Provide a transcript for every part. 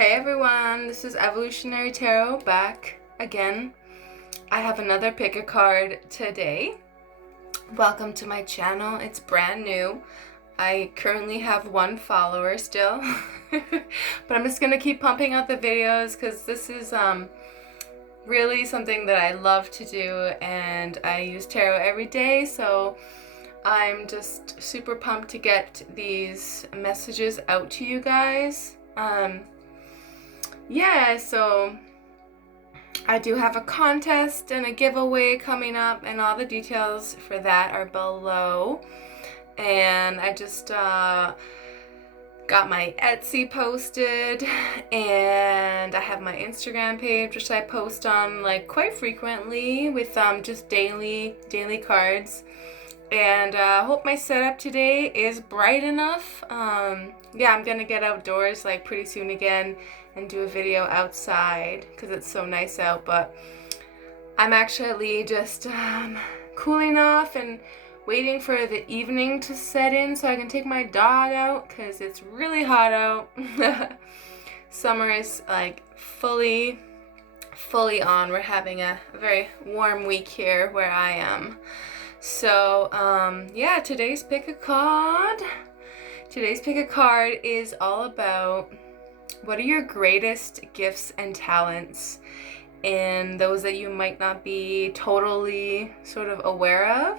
Hey everyone, this is Evolutionary Tarot back again. I have another pick a card today. Welcome to my channel. It's brand new. I currently have 1 follower still, but I'm just gonna keep pumping out the videos because this is really something that I love to do, and I use tarot every day, so I'm just super pumped to get these messages out to you guys. Yeah, so I do have a contest and a giveaway coming up, and all the details for that are below. And I just got my Etsy posted, and I have my Instagram page, which I post on like quite frequently with just daily cards. And I hope my setup today is bright enough. Yeah, I'm gonna get outdoors like pretty soon again and do a video outside because it's so nice out, but I'm actually just cooling off and waiting for the evening to set in so I can take my dog out because it's really hot out. Summer is like fully on. We're having a very warm week here where I am. So yeah, today's pick a card is all about what are your greatest gifts and talents, and those that you might not be totally sort of aware of.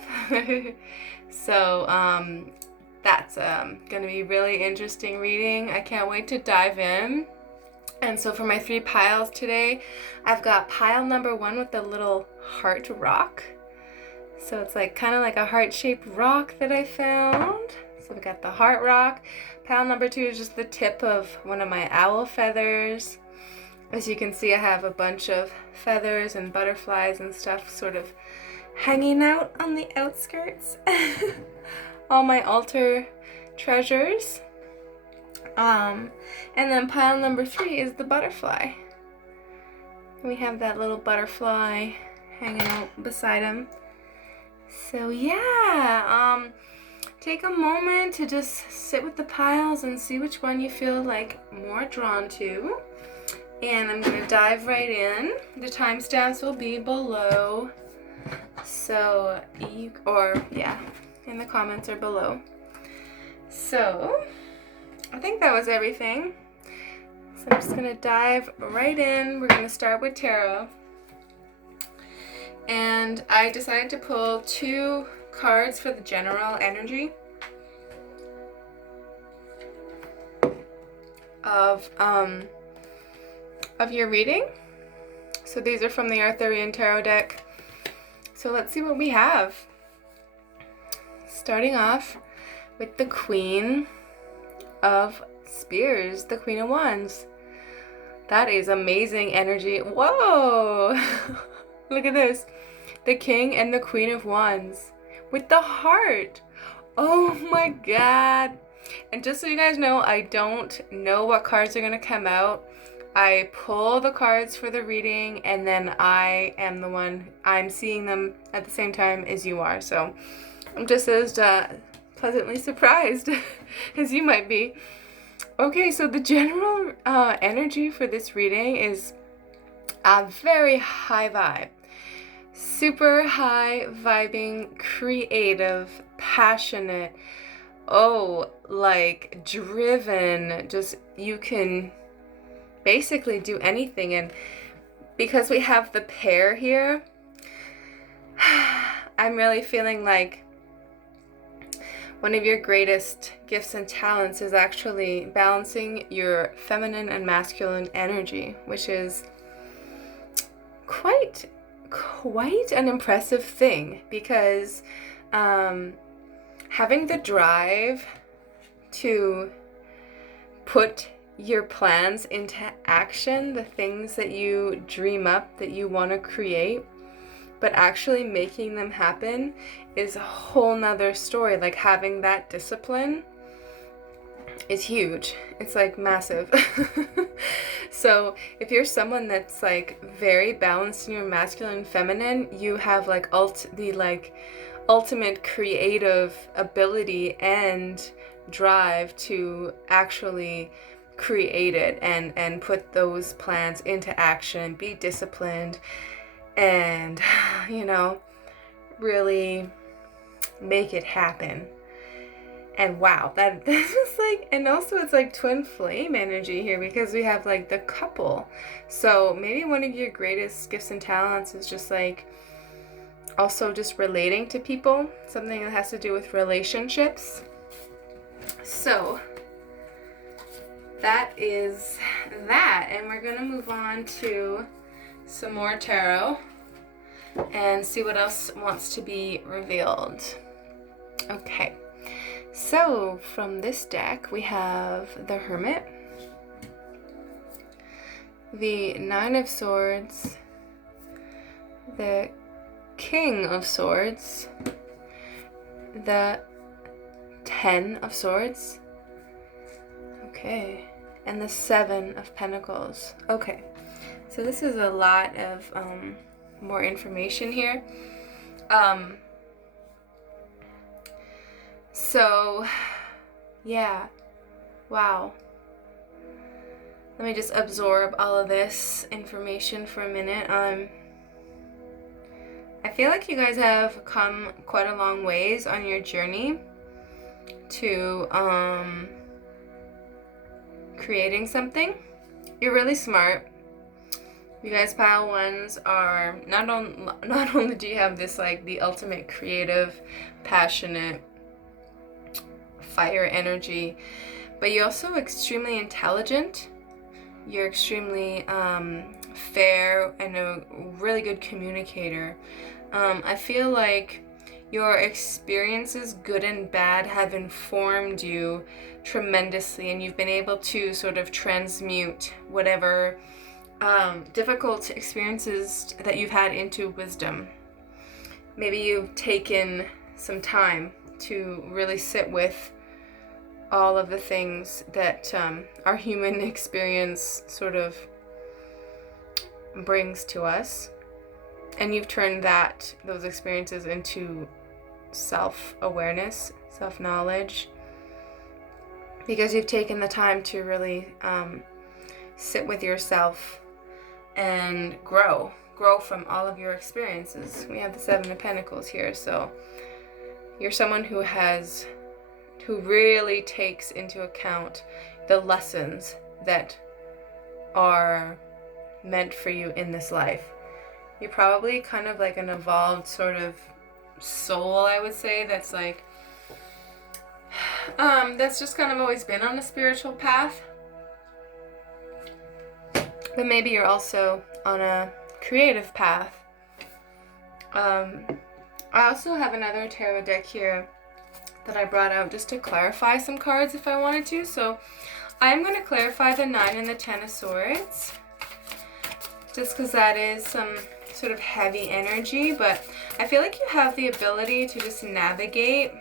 So that's gonna be really interesting reading. I can't wait to dive in. And so for my 3 piles today, I've got pile number 1 with the little heart rock. So it's like kind of like a heart-shaped rock that I found. So we got the heart rock. Pile number 2 is just the tip of one of my owl feathers. As you can see, I have a bunch of feathers and butterflies and stuff sort of hanging out on the outskirts. All my altar treasures. And then pile number 3 is the butterfly. We have that little butterfly hanging out beside him. So yeah, take a moment to just sit with the piles and see which one you feel like more drawn to. And I'm going to dive right in. The timestamps will be below. So, in the comments or below. So, I think that was everything. So I'm just going to dive right in. We're going to start with tarot. And I decided to pull 2 cards for the general energy of your reading. So these are from the Arthurian Tarot deck. So let's see what we have. Starting off with the Queen of Spears, the Queen of Wands. That is amazing energy. Whoa! Look at this. The King and the Queen of Wands with the heart. Oh my god. And just so you guys know, I don't know what cards are going to come out. I pull the cards for the reading, and then I am the one, I'm seeing them at the same time as you are. So I'm just as pleasantly surprised as you might be. Okay, so the general energy for this reading is a very high vibe. Super high vibing, creative, passionate, like driven, just you can basically do anything. And because we have the pair here, I'm really feeling like one of your greatest gifts and talents is actually balancing your feminine and masculine energy, which is quite an impressive thing, because having the drive to put your plans into action, the things that you dream up that you want to create, but actually making them happen is a whole nother story. Like having that discipline is huge. It's like massive. So if you're someone that's like very balanced in your masculine and feminine, you have like the ultimate creative ability and drive to actually create it and put those plans into action, be disciplined, and, you know, really make it happen. And wow, that's just like, and also it's like twin flame energy here because we have like the couple. So maybe one of your greatest gifts and talents is just like also just relating to people, something that has to do with relationships. So that is that, and we're gonna move on to some more tarot and see what else wants to be revealed. Okay, so from this deck we have the Hermit, the Nine of Swords, the King of Swords, the Ten of Swords, okay, and the Seven of Pentacles. Okay, so this is a lot of more information here. So yeah, wow. Let me just absorb all of this information for a minute. I feel like you guys have come quite a long ways on your journey to creating something. You're really smart. You guys pile ones are not only do you have this like the ultimate creative, passionate fire energy, but you're also extremely intelligent. You're extremely fair and a really good communicator. I feel like your experiences, good and bad, have informed you tremendously, and you've been able to sort of transmute whatever difficult experiences that you've had into wisdom. Maybe you've taken some time to really sit with all of the things that our human experience sort of brings to us, and you've turned those experiences into self-awareness, self-knowledge, because you've taken the time to really sit with yourself and grow from all of your experiences. We have the Seven of Pentacles here, so you're someone who really takes into account the lessons that are meant for you in this life. You're probably kind of like an evolved sort of soul, I would say, that's like that's just kind of always been on a spiritual path. But maybe you're also on a creative path. I also have another tarot deck here that I brought out just to clarify some cards if I wanted to. So I'm going to clarify the 9 and the 10 of Swords, just because that is some sort of heavy energy, but I feel like you have the ability to just navigate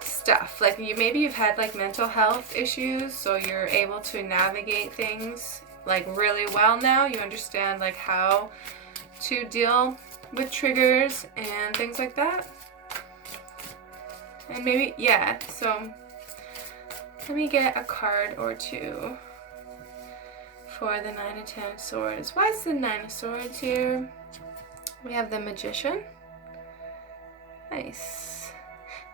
stuff. Like maybe you've had like mental health issues, so you're able to navigate things like really well now. You understand like how to deal with triggers and things like that. And maybe, yeah, so let me get a card or two for the 9 and 10 of Swords. Why is the 9 of Swords here? We have the Magician. Nice.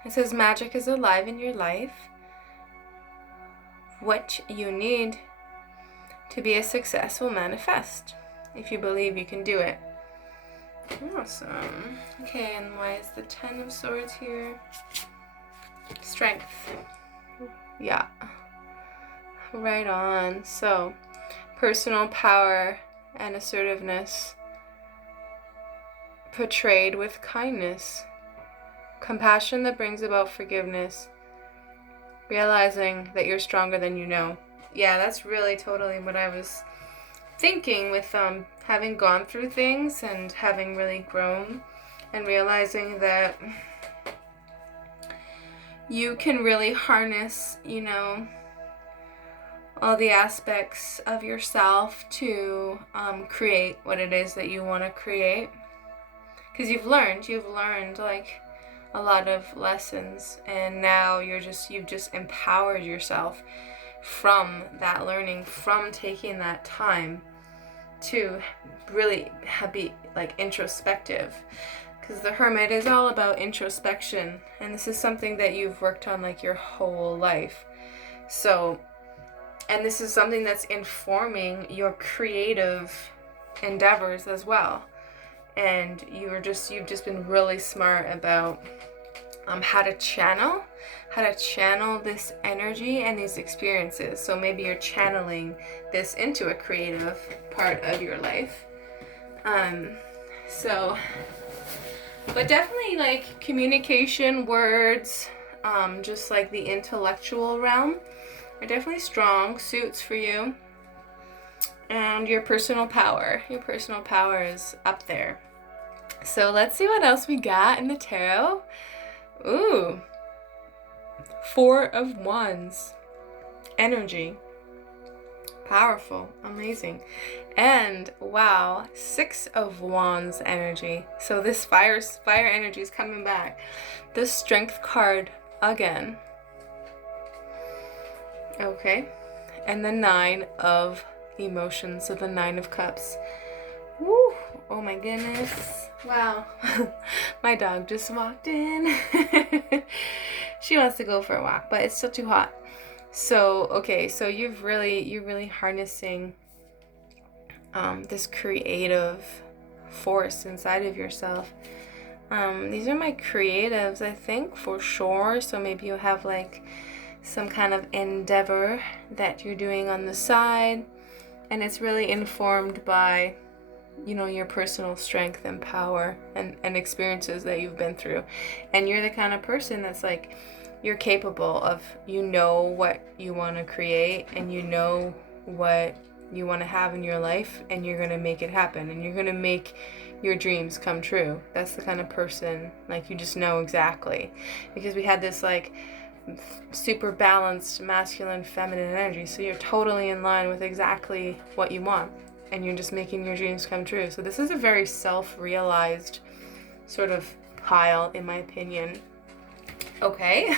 It says magic is alive in your life. What you need to be a success will manifest if you believe you can do it. Awesome. Okay, and why is the 10 of Swords here? Strength. Yeah. Right on. So, personal power and assertiveness portrayed with kindness. Compassion that brings about forgiveness. Realizing that you're stronger than you know. Yeah, that's really totally what I was thinking with having gone through things and having really grown and realizing that you can really harness, you know, all the aspects of yourself to create what it is that you want to create. Because you've learned like a lot of lessons, and now you've just empowered yourself from that learning, from taking that time to really be like introspective, because the Hermit is all about introspection, and this is something that you've worked on like your whole life. So, and this is something that's informing your creative endeavors as well. And you've just been really smart about how to channel this energy and these experiences. So maybe you're channeling this into a creative part of your life. But definitely like communication, words, just like the intellectual realm are definitely strong suits for you. And your personal power is up there. So let's see what else we got in the tarot. Ooh, 4 of Wands, energy, powerful, amazing. And wow, 6 of Wands energy. So this fire energy is coming back. The Strength card again. Okay, and the 9 of Emotions, so the 9 of Cups. Woo! Oh my goodness. Wow. My dog just walked in. She wants to go for a walk, but it's still too hot. So, okay, so you're really harnessing this creative force inside of yourself. These are my creatives, I think, for sure. So maybe you have like some kind of endeavor that you're doing on the side, and it's really informed by, you know, your personal strength and power and experiences that you've been through. And you're the kind of person that's like, you're capable of, you know what you want to create, and you know what you want to have in your life, and you're going to make it happen, and you're going to make your dreams come true. That's the kind of person, like, you just know exactly. Because we had this like super balanced masculine feminine energy, so you're totally in line with exactly what you want, and you're just making your dreams come true. So this is a very self-realized sort of pile, in my opinion. Okay.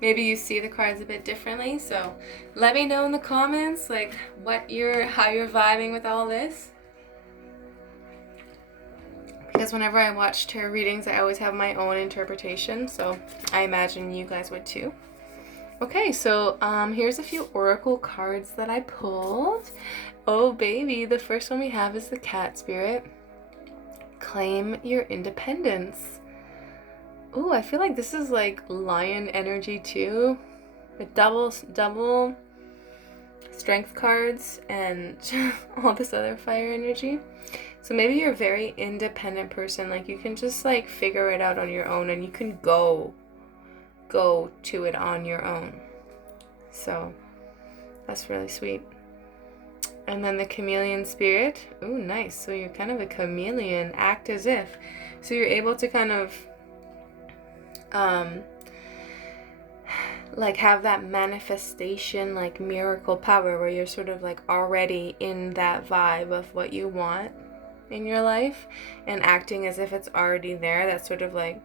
Maybe you see the cards a bit differently, so let me know in the comments like how you're vibing with all this. Because whenever I watch tarot readings, I always have my own interpretation, so I imagine you guys would too. Okay, so here's a few oracle cards that I pulled. Oh baby, the first one we have is the Cat Spirit. Claim your independence. Ooh, I feel like this is like lion energy too. With double strength cards and all this other fire energy. So maybe you're a very independent person, like you can just like figure it out on your own, and you can go to it on your own. So that's really sweet. And then the Chameleon Spirit. Ooh, nice. So you're kind of a chameleon, act as if. So you're able to kind of like have that manifestation, like miracle power, where you're sort of like already in that vibe of what you want in your life and acting as if it's already there. That's sort of like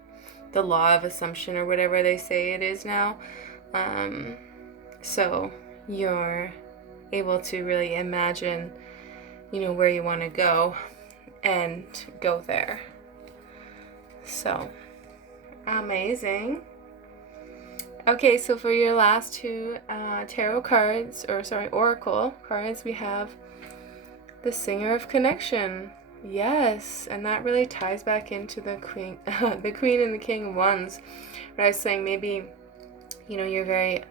the law of assumption or whatever they say it is now. So you're able to really imagine, you know, where you want to go and go there. So amazing. Okay, so for your last two tarot cards, or sorry, oracle cards, we have the Singer of Connection. Yes, and that really ties back into the Queen, the Queen and the King of Wands. Where I was saying maybe, you know, you're very,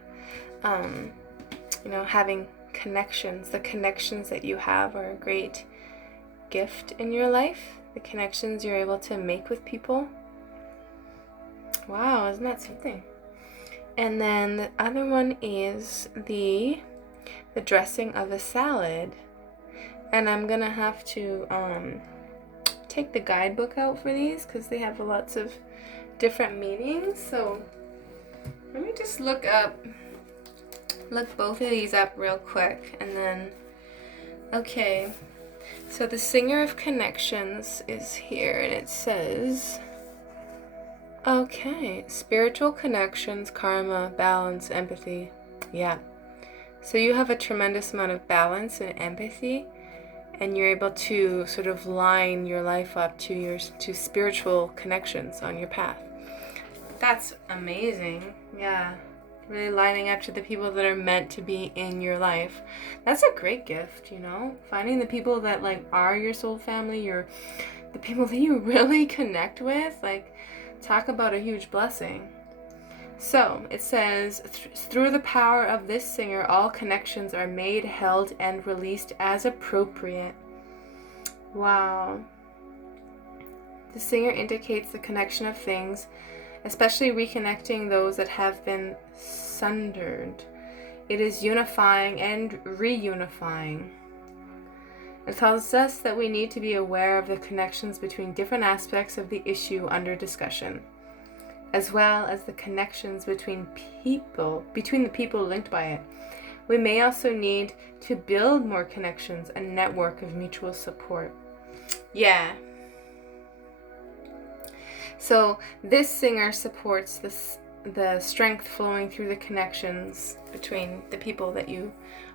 you know, having connections. The connections that you have are a great gift in your life. The connections you're able to make with people. Wow, isn't that something? And then the other one is the dressing of a salad. And I'm gonna have to take the guidebook out for these because they have lots of different meanings. So let me just look both of these up real quick, and then, okay. So the Singer of Connections is here, and it says, okay, spiritual connections, karma, balance, empathy. Yeah. So you have a tremendous amount of balance and empathy, and you're able to sort of line your life up to spiritual connections on your path. That's amazing. Yeah. Really lining up to the people that are meant to be in your life. That's a great gift, you know? Finding the people that like are your soul family, the people that you really connect with, like, talk about a huge blessing. So it says, through the power of this singer, all connections are made, held, and released as appropriate. Wow. The singer indicates the connection of things, especially reconnecting those that have been sundered. It is unifying and reunifying. It tells us that we need to be aware of the connections between different aspects of the issue under discussion, as well as the connections between the people linked by it. We may also need to build more connections, a network of mutual support. Yeah. So this singer supports the strength flowing through the connections between the people that you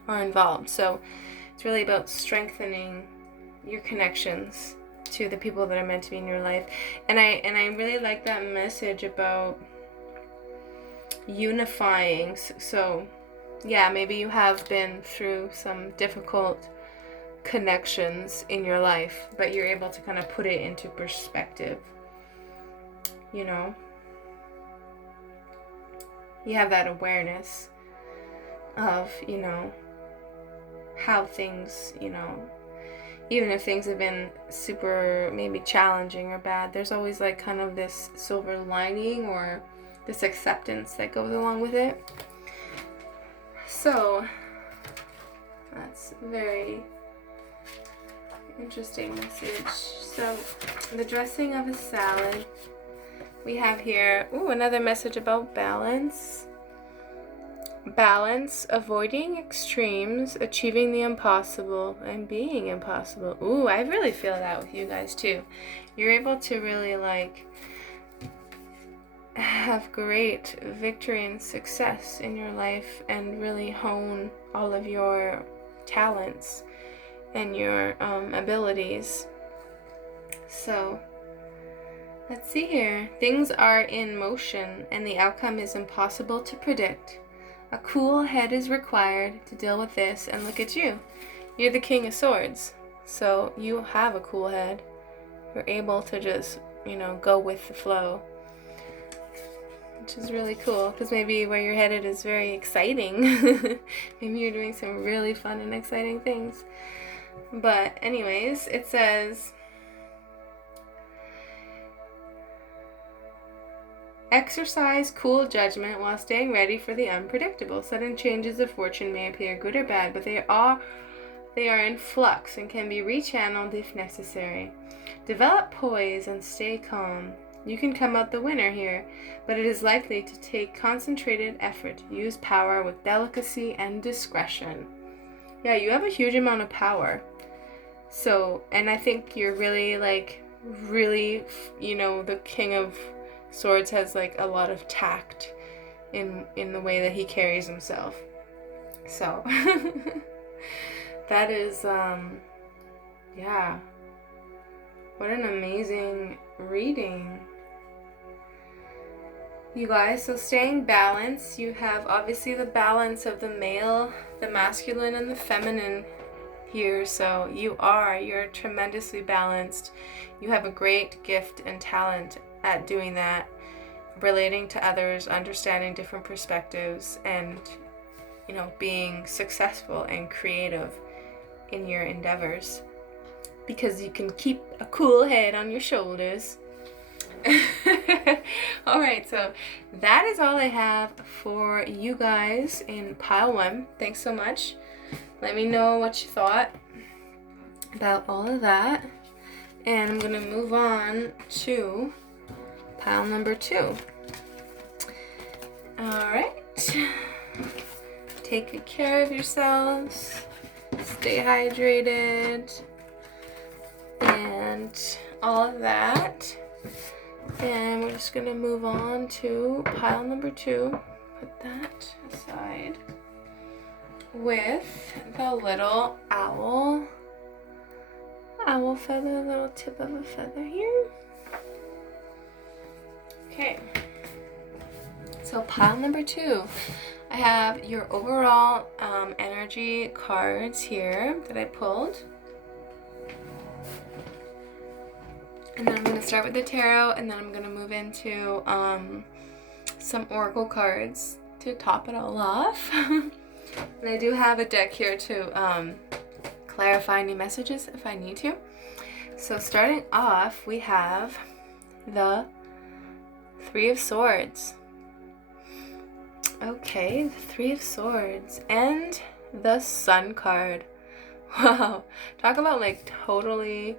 are involved. So it's really about strengthening your connections to the people that are meant to be in your life. And I really like that message about unifying. So yeah, maybe you have been through some difficult connections in your life, but you're able to kind of put it into perspective. You know, you have that awareness of, you know, how things, you know, even if things have been super maybe challenging or bad, there's always like kind of this silver lining or this acceptance that goes along with it. So that's very interesting message. So the dressing of a salad. We have here, another message about balance. Balance, avoiding extremes, achieving the impossible, and being impossible. I really feel that with you guys too. You're able to really like have great victory and success in your life and really hone all of your talents and your abilities. So let's see here. Things are in motion and the outcome is impossible to predict. A cool head is required to deal with this, and look at you. You're the King of Swords. So you have a cool head. You're able to just, go with the flow. Which is really cool, because maybe where you're headed is very exciting. Maybe you're doing some really fun and exciting things. But anyways, it says, exercise cool judgment while staying ready for the unpredictable. Sudden changes of fortune may appear good or bad, but they are in flux and can be rechanneled if necessary. Develop poise and stay calm. You can come out the winner here, but it is likely to take concentrated effort. Use power with delicacy and discretion. Yeah, you have a huge amount of power. So, and I think you're really, the King of Swords has a lot of tact in the way that he carries himself. So that is what an amazing reading, you guys. So staying balanced, you have obviously the balance of the male, the masculine, and the feminine here. So you're tremendously balanced. You have a great gift and talent at doing that, relating to others, understanding different perspectives, and being successful and creative in your endeavors, because you can keep a cool head on your shoulders. Alright, so that is all I have for you guys in pile 1. Thanks so much. Let me know what you thought about all of that, and I'm gonna move on to pile number 2. Alright. Take good care of yourselves. Stay hydrated. And all of that. And we're just going to move on to pile number 2. Put that aside. with the little owl feather, little tip of a feather here. Okay, so pile number 2, I have your overall energy cards here that I pulled. And then I'm going to start with the tarot, and then I'm going to move into some oracle cards to top it all off. And I do have a deck here to clarify any messages if I need to. So starting off, we have the 3 of Swords. Okay, the 3 of Swords and the Sun card. Wow, talk about like totally,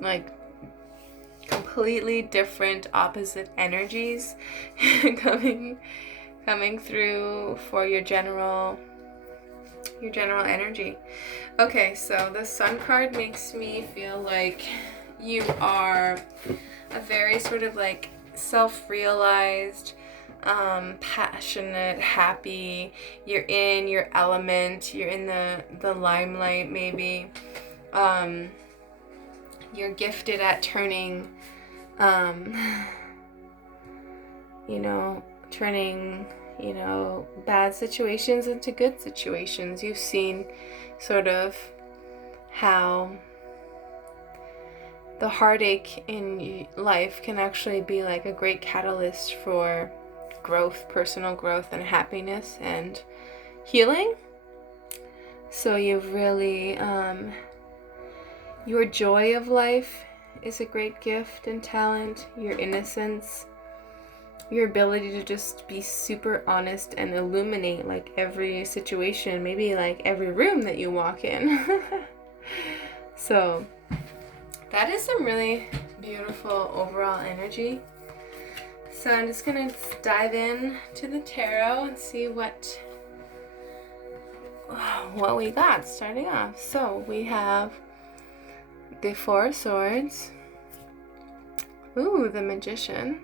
like completely different opposite energies coming through for your general energy. Okay, so the Sun card makes me feel like you are a very sort of like self-realized, passionate, happy, you're in your element, you're in the limelight maybe. You're gifted at turning bad situations into good situations. You've seen sort of how the heartache in life can actually be like a great catalyst for growth, personal growth and happiness and healing. So you've really, your joy of life is a great gift and talent, your innocence, your ability to just be super honest and illuminate like every situation, maybe like every room that you walk in. So that is some really beautiful overall energy. So I'm just gonna dive in to the tarot and see what we got starting off. So we have the 4 of Swords. Ooh, the Magician.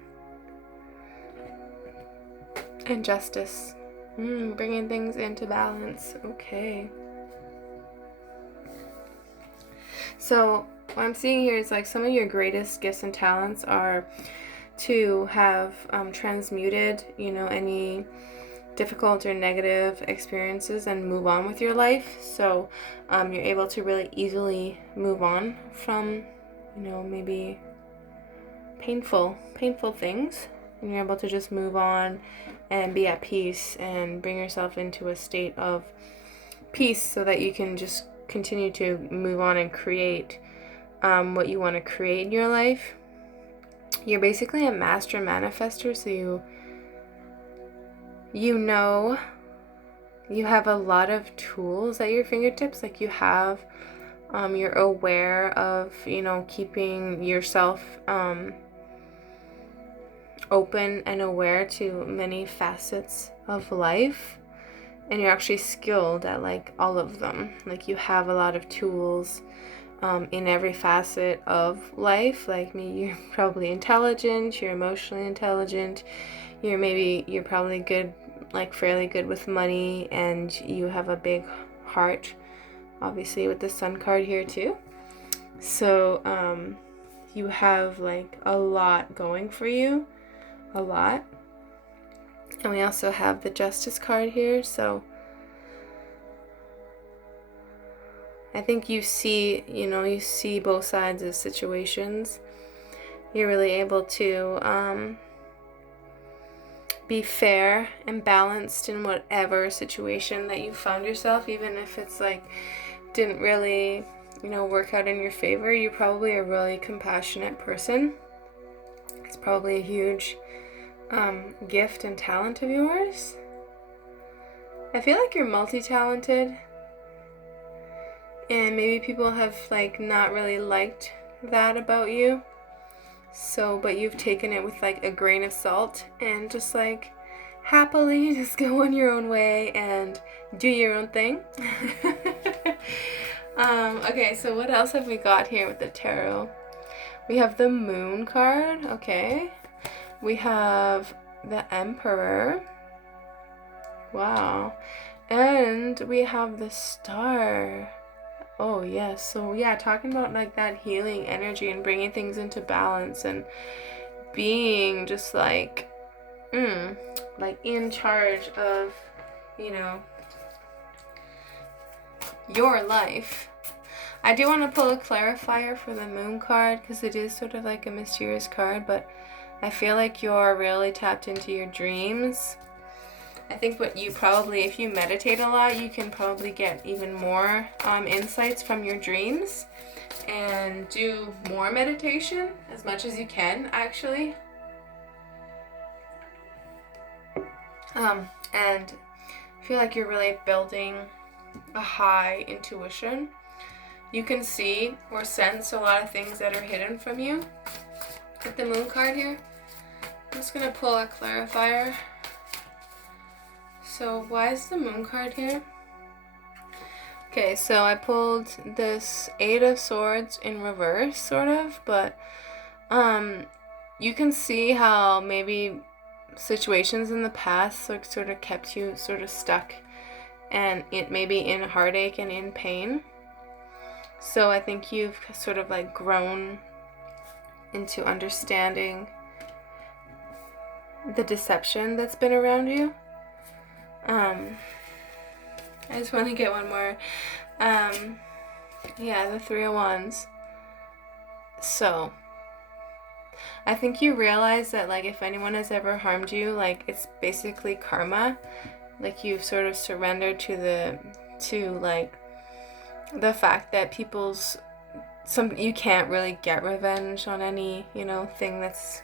And Justice. Bringing things into balance. Okay. So what I'm seeing here is like some of your greatest gifts and talents are to have transmuted, any difficult or negative experiences and move on with your life. So you're able to really easily move on from, maybe painful things. And you're able to just move on and be at peace and bring yourself into a state of peace so that you can just continue to move on and create what you want to create in your life. You're basically a master manifester, so you have a lot of tools at your fingertips. Like you have, you're aware of, keeping yourself open and aware to many facets of life, and you're actually skilled at like all of them. Like you have a lot of tools in every facet of life. Like me, you're probably intelligent, you're emotionally intelligent, you're probably good, like fairly good with money, and you have a big heart, obviously with the Sun card here too. So you have like a lot going for you, a lot. And we also have the Justice card here, so I think you see both sides of situations. You're really able to be fair and balanced in whatever situation that you found yourself, even if it's like didn't really, work out in your favor. You're probably a really compassionate person. It's probably a huge gift and talent of yours. I feel like you're multi-talented, and maybe people have like not really liked that about you. So, but you've taken it with like a grain of salt and just like happily just go on your own way and do your own thing. Okay, so what else have we got here with the tarot? We have the Moon card. Okay. We have the Emperor. Wow. And we have the Star. Oh yes, so yeah, talking about like that healing energy and bringing things into balance and being just like in charge of, you know, your life. I do want to pull a clarifier for the Moon card because it is sort of like a mysterious card, but I feel like you're really tapped into your dreams. I think what you probably, if you meditate a lot, you can probably get even more insights from your dreams, and do more meditation as much as you can, actually. And I feel like you're really building a high intuition. You can see or sense a lot of things that are hidden from you. With the Moon card here, I'm just gonna pull a clarifier. So why is the Moon card here? Okay, so I pulled this Eight of Swords in reverse, sort of, but you can see how maybe situations in the past like sort of kept you sort of stuck and it maybe in heartache and in pain. So I think you've sort of like grown into understanding the deception that's been around you. I just want to get one more. Yeah, the Three of Wands. So I think you realize that like if anyone has ever harmed you, like it's basically karma. Like you've sort of surrendered to like the fact that you can't really get revenge on any, thing that's,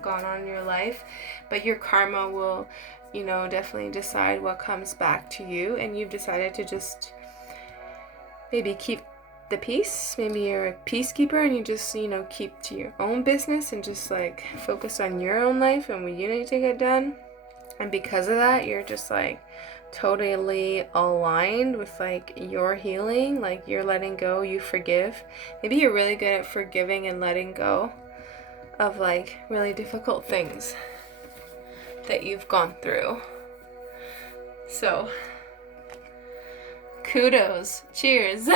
gone on in your life, but your karma will, definitely decide what comes back to you, and you've decided to just maybe keep the peace. Maybe you're a peacekeeper and you just, keep to your own business and just like focus on your own life and what you need to get done. And because of that, you're just like totally aligned with like your healing, like you're letting go, you forgive. Maybe you're really good at forgiving and letting go of like really difficult things that you've gone through. So kudos, cheers.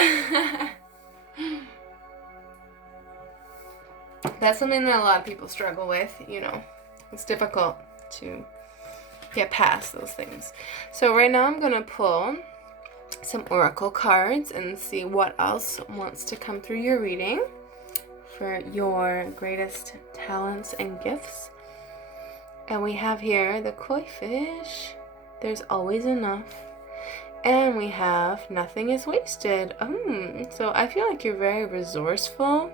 That's something that a lot of people struggle with, it's difficult to get past those things. So right now I'm gonna pull some oracle cards and see what else wants to come through your reading for your greatest talents and gifts. And we have here the koi fish. There's always enough. And we have nothing is wasted. So I feel like you're very resourceful.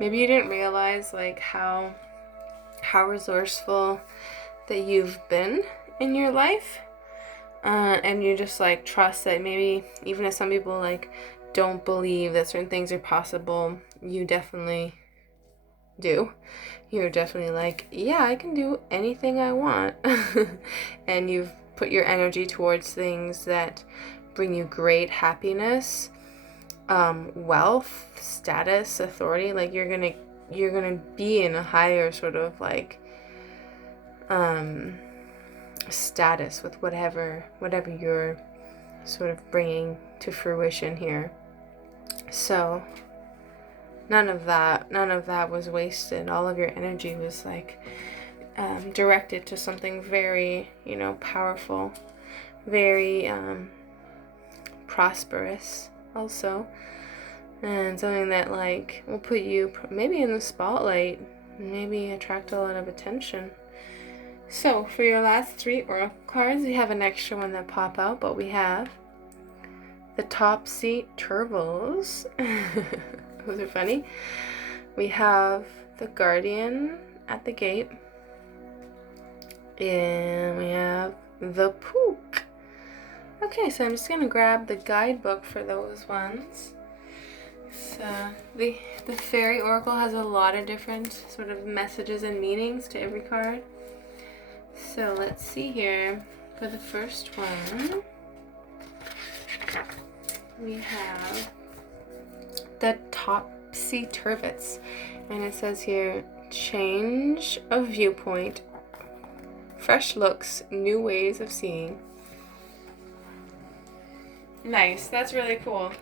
Maybe you didn't realize like how resourceful that you've been in your life, and you just like trust that maybe even if some people like don't believe that certain things are possible, you definitely do. You're definitely like, yeah, I can do anything I want. And you've put your energy towards things that bring you great happiness, wealth, status, authority. Like you're gonna be in a higher sort of like status with whatever you're sort of bringing to fruition here. So none of that was wasted. All of your energy was like directed to something very, powerful, very prosperous also, and something that like will put you maybe in the spotlight, maybe attract a lot of attention. So for your last 3 oracle cards, we have an extra one that pop out, but we have the Topsy Turvles. Those are funny. We have the Guardian at the gate, and we have the Pook. Okay, so I'm just gonna grab the guidebook for those ones. So the Fairy Oracle has a lot of different sort of messages and meanings to every card. So let's see here. For the first one, we have the Topsy Turvets, and it says here, change of viewpoint, fresh looks, new ways of seeing. Nice. That's really cool.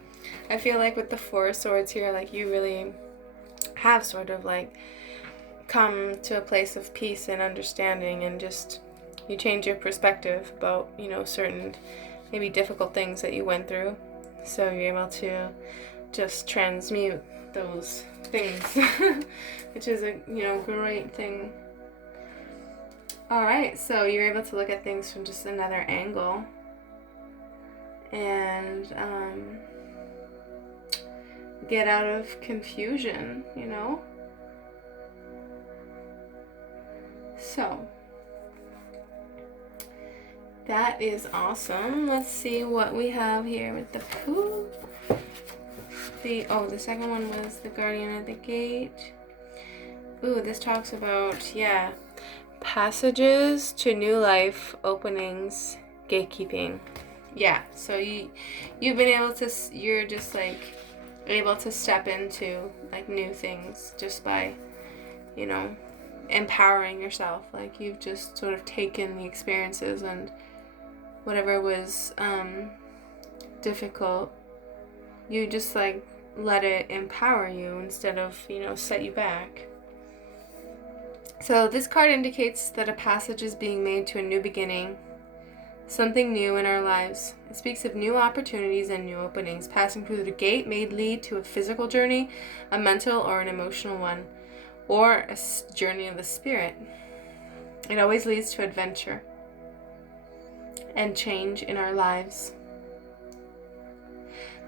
I feel like with the Four of Swords here, like you really have sort of like come to a place of peace and understanding, and just you change your perspective about, you know, certain maybe difficult things that you went through. So you're able to just transmute those things, which is a, you know, great thing. All right, so you're able to look at things from just another angle, and get out of confusion, you know? So, that is awesome. Let's see what we have here with the poo. The second one was the Guardian of the Gate. Ooh, this talks about, yeah, passages to new life, openings, gatekeeping. Yeah, so you've been able to, you're just like able to step into like new things just by, you know, empowering yourself. Like you've just sort of taken the experiences and whatever was difficult, you just like let it empower you instead of, you know, set you back. So this card indicates that a passage is being made to a new beginning, something new in our lives. It speaks of new opportunities and new openings. Passing through the gate may lead to a physical journey, a mental or an emotional one, or a journey of the spirit. It always leads to adventure and change in our lives.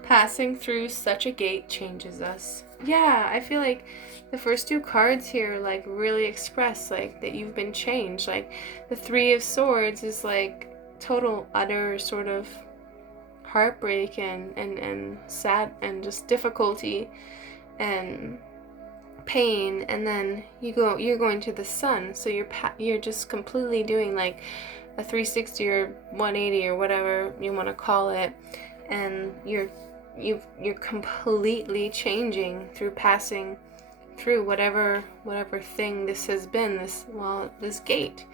Passing through such a gate changes us. Yeah, I feel like the first two cards here like really express like that you've been changed. Like the Three of Swords is like total utter sort of heartbreak and sad and just difficulty and pain, and then you're going to the Sun, so you're just completely doing like a 360 or 180 or whatever you want to call it, and you're completely changing through passing through whatever thing this has been, this gate.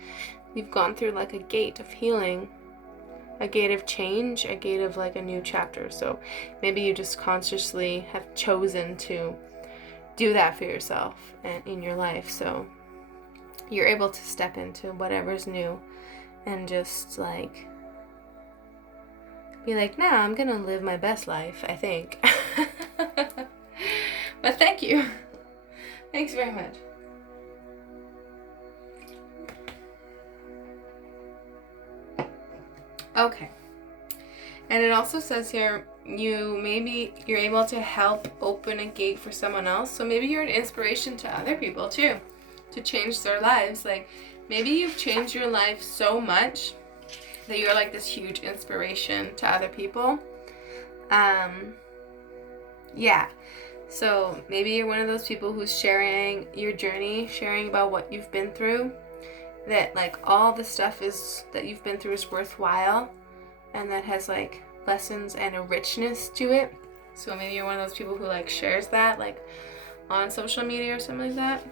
You've gone through like a gate of healing, a gate of change, a gate of like a new chapter. So maybe you just consciously have chosen to do that for yourself and in your life, so you're able to step into whatever's new and just like be like, nah, I'm gonna live my best life, I think. But thank you. Thanks very much. Okay. And it also says here, you're able to help open a gate for someone else. So maybe you're an inspiration to other people too, to change their lives. Like maybe you've changed your life so much that you're like this huge inspiration to other people. Yeah. So maybe you're one of those people who's sharing your journey, sharing about what you've been through, that like all the stuff that you've been through is worthwhile, and that has like lessons and a richness to it. So maybe you're one of those people who like shares that like on social media or something like that.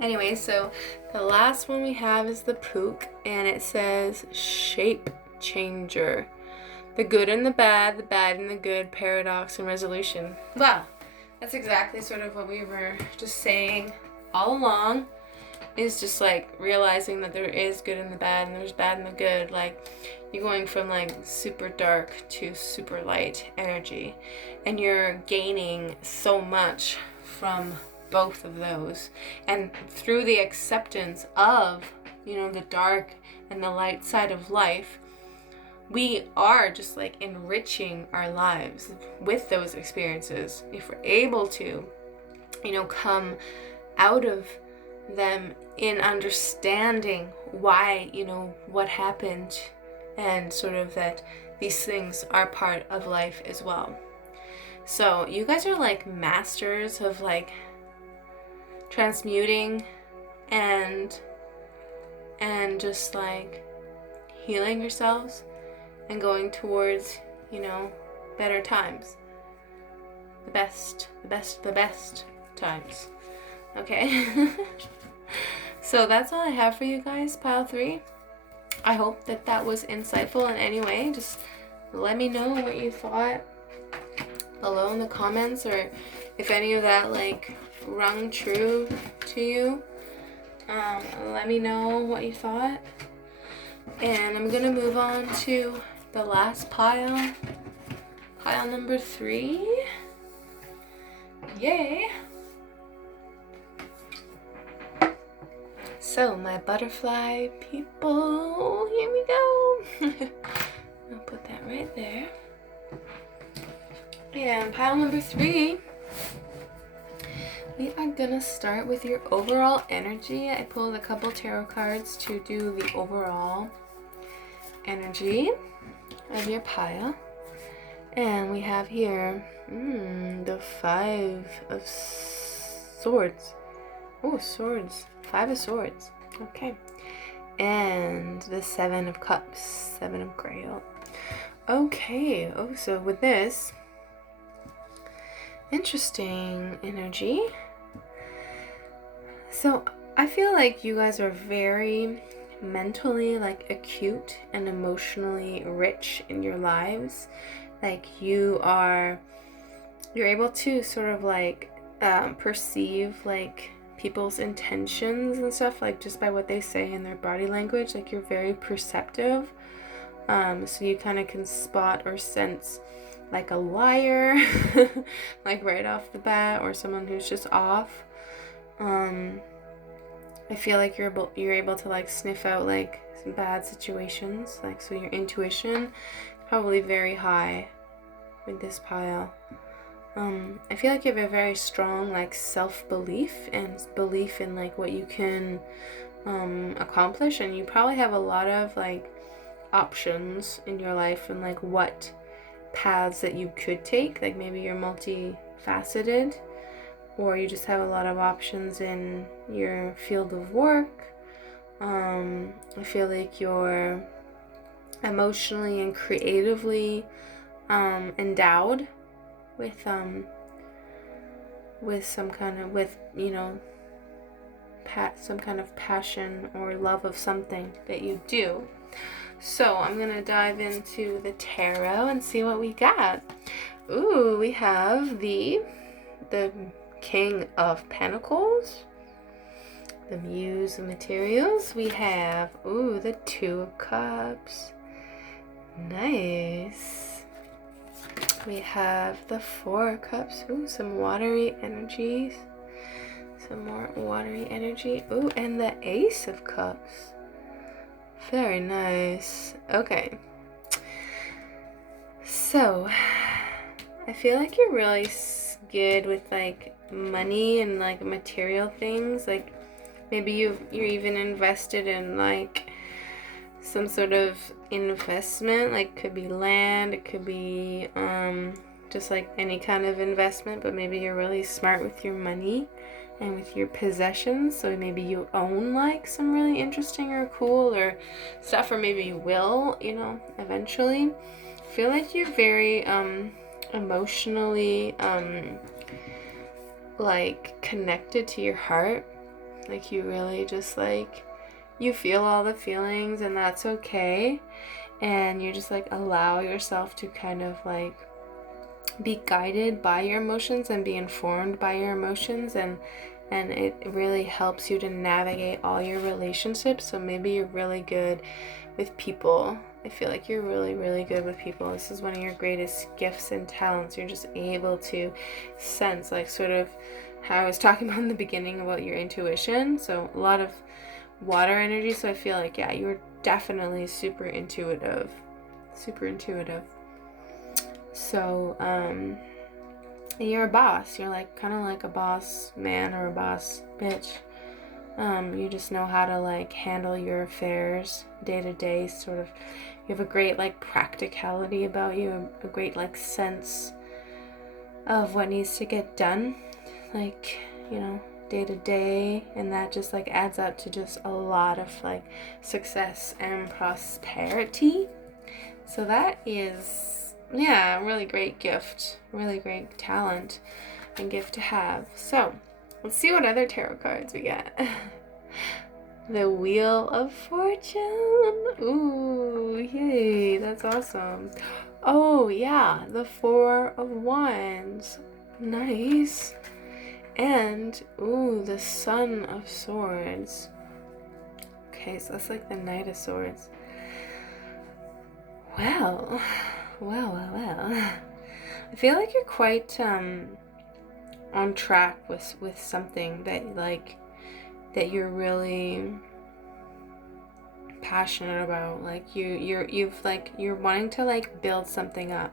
Anyway, so the last one we have is the Pook, and it says shape changer. The good and the bad and the good, paradox and resolution. Well, that's exactly sort of what we were just saying all along, is just like realizing that there is good and the bad and there's bad and the good. Like you're going from like super dark to super light energy, and you're gaining so much from both of those. And through the acceptance of, you know, the dark and the light side of life, we are just like enriching our lives with those experiences. If we're able to, you know, come out of them in understanding why, you know, what happened, and sort of that these things are part of life as well. So you guys are like masters of like transmuting and just like healing yourselves and going towards, you know, better times. The best times. Okay? So that's all I have for you guys, pile 3. I hope that was insightful in any way. Just let me know what you thought below in the comments, or if any of that like rung true to you. Let me know what you thought. And I'm gonna move on to the last pile number 3. Yay! So my butterfly people, here we go. I'll put that right there. And pile number 3, we are gonna start with your overall energy. I pulled a couple tarot cards to do the overall energy of your pile. And we have here the 5 of Swords. Oh, swords. 5 of Swords. Okay. And the 7 of Cups. 7 of Grail. Okay. Oh, so with this, interesting energy. So I feel like you guys are very mentally like acute and emotionally rich in your lives. Like you're able to sort of like perceive like people's intentions and stuff, like just by what they say in their body language. Like you're very perceptive, so you kind of can spot or sense like a liar like right off the bat, or someone who's just off. I feel like you're able to like sniff out like some bad situations, like, so your intuition probably very high with this pile. I feel like you have a very strong like self-belief and belief in like what you can accomplish, and you probably have a lot of like options in your life and like what paths that you could take. Like maybe you're multifaceted, or you just have a lot of options in your field of work. I feel like you're emotionally and creatively endowed with some kind of some kind of passion or love of something that you do. So I'm gonna dive into the tarot and see what we got. Ooh, we have the King of Pentacles, the Muse of Materials. We have the 2 of Cups. Nice. We have the 4 of Cups. Some watery energies. Some more watery energy. And the Ace of Cups. Very nice. Okay. So, I feel like you're really good with like money and like material things. Like maybe you're even invested in like some sort of investment, like could be land, it could be just like any kind of investment, but maybe you're really smart with your money and with your possessions. So maybe you own like some really interesting or cool or stuff, or maybe you will, eventually. I feel like you're very emotionally like connected to your heart. Like you really just like, you feel all the feelings, and that's okay, and you just like allow yourself to kind of like be guided by your emotions and be informed by your emotions, and it really helps you to navigate all your relationships. So maybe you're really good with people. I feel like you're really, really good with people. This is one of your greatest gifts and talents. You're just able to sense, like sort of how I was talking about in the beginning about your intuition. So a lot of water energy. So I feel like, yeah, you're definitely super intuitive. So, and you're a boss. You're like kind of like a boss man or a boss bitch. You just know how to like handle your affairs day to day, sort of. You have a great like practicality about you, a great like sense of what needs to get done, like, day to day, and that just like adds up to just a lot of like success and prosperity. So that is, yeah, a really great gift, really great talent and gift to have. So let's see what other tarot cards we got. The Wheel of Fortune. Ooh, yay, that's awesome. Oh, yeah, the Four of Wands. Nice. And, ooh, the Son of Swords. Okay, so that's like the Knight of Swords. Well. I feel like you're quite on track with something that you're really passionate about. Like you're wanting to like build something up.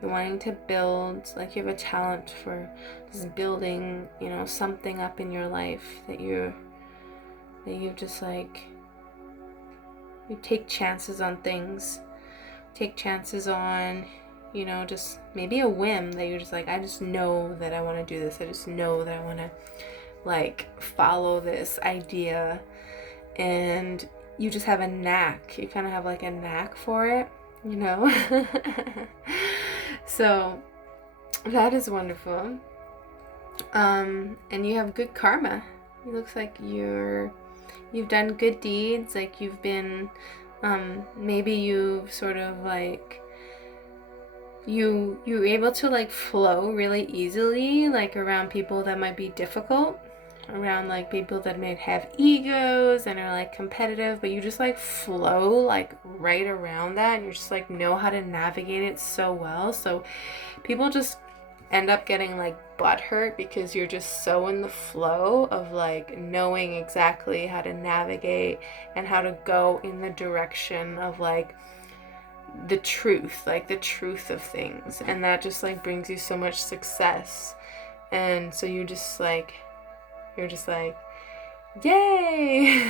You're wanting to build, like you have a talent for just building, something up in your life that you just like, you take chances on things. Take chances on, just maybe a whim that you're just like, I just know that I want to do this. I just know that I want to like follow this idea, and you just have a knack. You kind of have like a knack for it, So that is wonderful. And you have good karma. It looks like you've done good deeds. Like you've been, maybe you've sort of like, you're able to like flow really easily, like around people that might be difficult, around like people that may have egos and are like competitive, but you just like flow like right around that, and you just like know how to navigate it so well. So people just end up getting like butthurt because you're just so in the flow of like knowing exactly how to navigate and how to go in the direction of like the truth of things, and that just like brings you so much success. And so you're just like yay.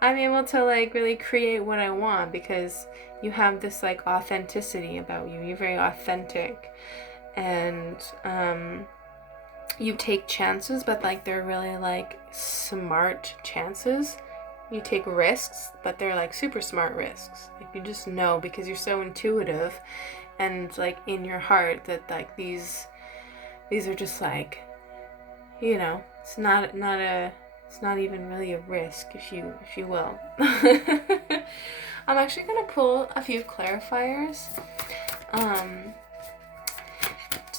I'm able to like really create what I want because you have this like authenticity about you. You're very authentic, and you take chances, but like they're really like smart chances. You take risks, but they're like super smart risks. Like you just know because you're so intuitive and like in your heart that like these are just like, it's not even really a risk, if you will. I'm actually gonna pull a few clarifiers.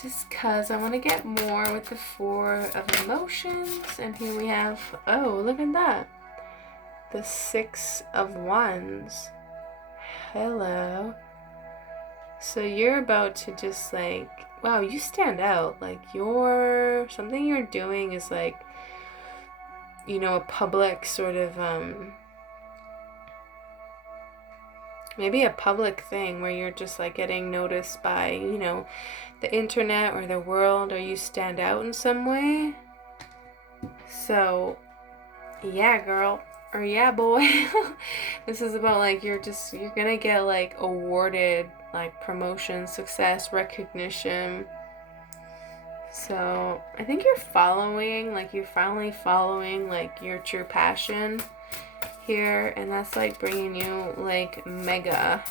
Just because I want to get more with the Four of Emotions. And here we have, oh, look at that. The Six of Wands. Hello. So you're about to just like, wow, you stand out. Like something you're doing is like, a public sort of, maybe a public thing where you're just like getting noticed by, the internet or the world, or you stand out in some way. So yeah, girl, or yeah, boy. This is about like you're gonna get like awarded like promotion, success, recognition. So I think you're finally following like your true passion here, and that's like bringing you like mega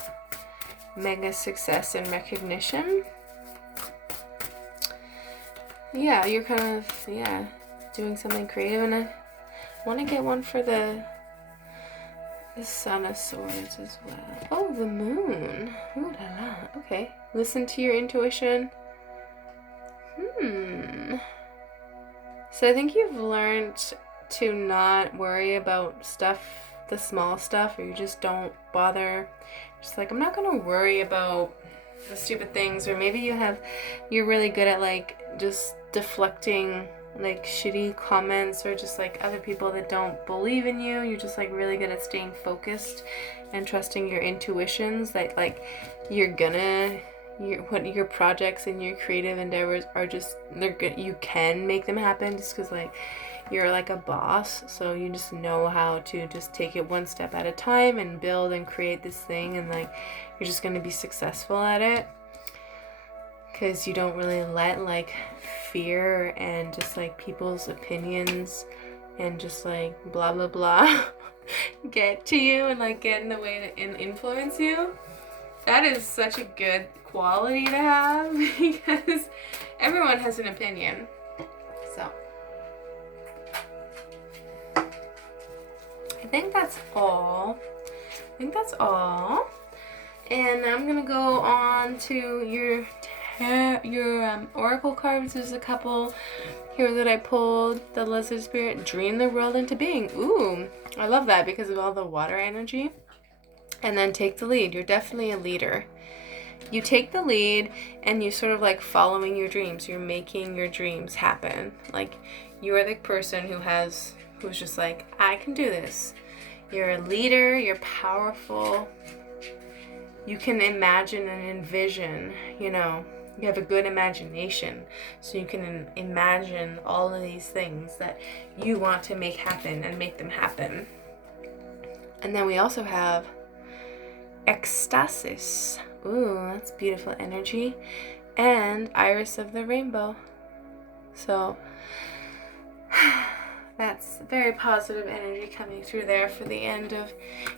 success and recognition. Yeah, you're kind of doing something creative, and I want to get one for the Son of Swords as well. Oh, the Moon. Ooh la la. Okay, listen to your intuition. So I think you've learned to not worry about the small stuff, or you just don't bother. Just like, I'm not gonna worry about the stupid things, or maybe you're really good at like just deflecting like shitty comments, or just like other people that don't believe in you. You're just like really good at staying focused and trusting your intuitions that like what your projects and your creative endeavors are just, they're good. You can make them happen just because like you're like a boss, so you just know how to just take it one step at a time and build and create this thing, and like you're just going to be successful at it because you don't really let like fear and just like people's opinions and just like blah blah blah get to you and like get in the way and influence you. That is such a good quality to have because everyone has an opinion. So I think that's all. And I'm gonna go on to your oracle cards. There's a couple here that I pulled. The Lizard Spirit, dream the world into being. Ooh, I love that because of all the water energy. And then take the lead. You're definitely a leader. You take the lead and you sort of like following your dreams. You're making your dreams happen. Like you're the person who's just like, I can do this. You're a leader, you're powerful. You can imagine and envision, you have a good imagination. So you can imagine all of these things that you want to make happen and make them happen. And then we also have ecstasis. Ooh, that's beautiful energy. And iris of the rainbow. So that's very positive energy coming through there for the end of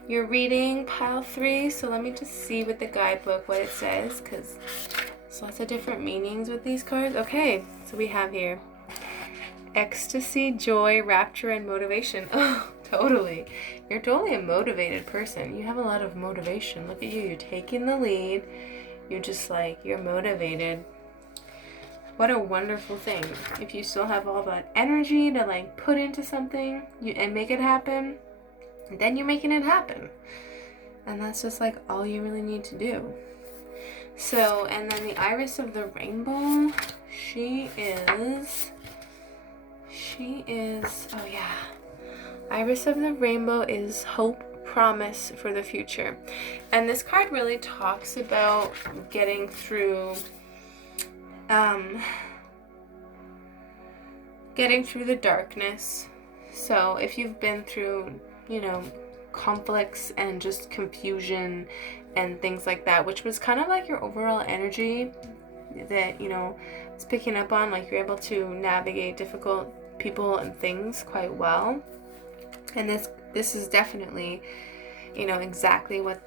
your reading, pile 3. So let me just see with the guidebook what it says, because there's lots of different meanings with these cards. Okay, so we have here ecstasy, joy, rapture, and motivation. Oh, totally. You're totally a motivated person. You have a lot of motivation. Look at you. You're taking the lead. You're motivated. What a wonderful thing. If you still have all that energy to like put into something and make it happen, then you're making it happen. And that's just like all you really need to do. So, and then the iris of the rainbow, she is, oh yeah. Iris of the rainbow is hope, promise for the future. And this card really talks about getting through the darkness. So if you've been through, conflicts and just confusion and things like that, which was kind of like your overall energy that, it's picking up on, like you're able to navigate difficult people and things quite well. And this is definitely, exactly what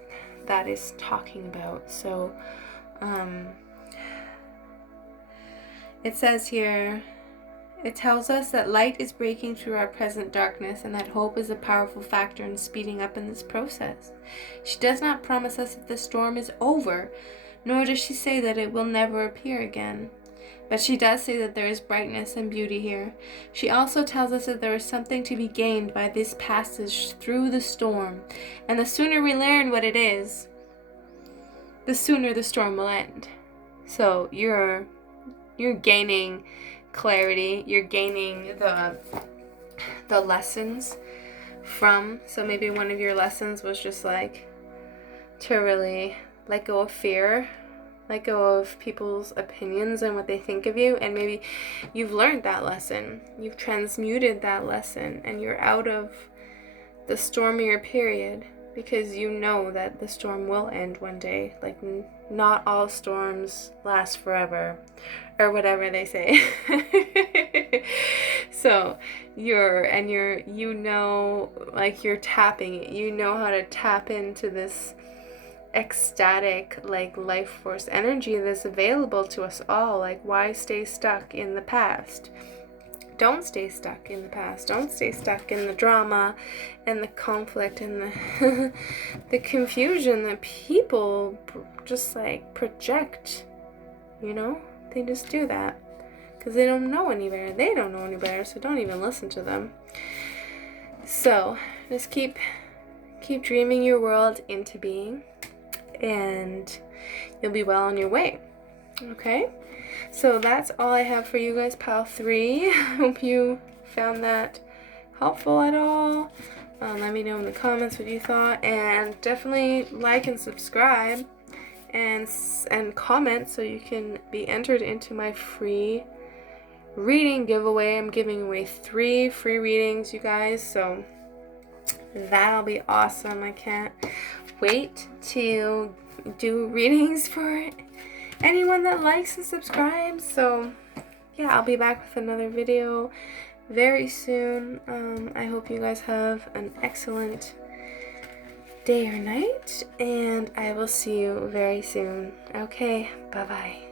that is talking about. So, it says here, it tells us that light is breaking through our present darkness and that hope is a powerful factor in speeding up in this process. She does not promise us that the storm is over, nor does she say that it will never appear again. But she does say that there is brightness and beauty here. She also tells us that there is something to be gained by this passage through the storm, and the sooner we learn what it is, the sooner the storm will end. So you're gaining clarity, you're gaining the lessons from, so maybe one of your lessons was just like to really let go of fear, let go of people's opinions and what they think of you, and maybe you've learned that lesson, you've transmuted that lesson, and you're out of the stormier period because you know that the storm will end one day. Like, not all storms last forever, or whatever they say. So you're tapping, you know how to tap into this ecstatic, like, life force energy that's available to us all. Like, why stay stuck in the past? Don't stay stuck in the past. Don't stay stuck in the drama and the conflict and the the confusion that people just like project. They just do that because they don't know any better. They don't know any better, so don't even listen to them. So just keep dreaming your world into being, and you'll be well on your way. Okay? So that's all I have for you guys, pile 3. Hope you found that helpful at all. Let me know in the comments what you thought, and definitely like and subscribe and comment so you can be entered into my free reading giveaway. I'm giving away 3 free readings, you guys, so that'll be awesome. I can't wait to do readings for anyone that likes and subscribes. So yeah, I'll be back with another video very soon. I hope you guys have an excellent day or night, and I will see you very soon. Okay, bye bye.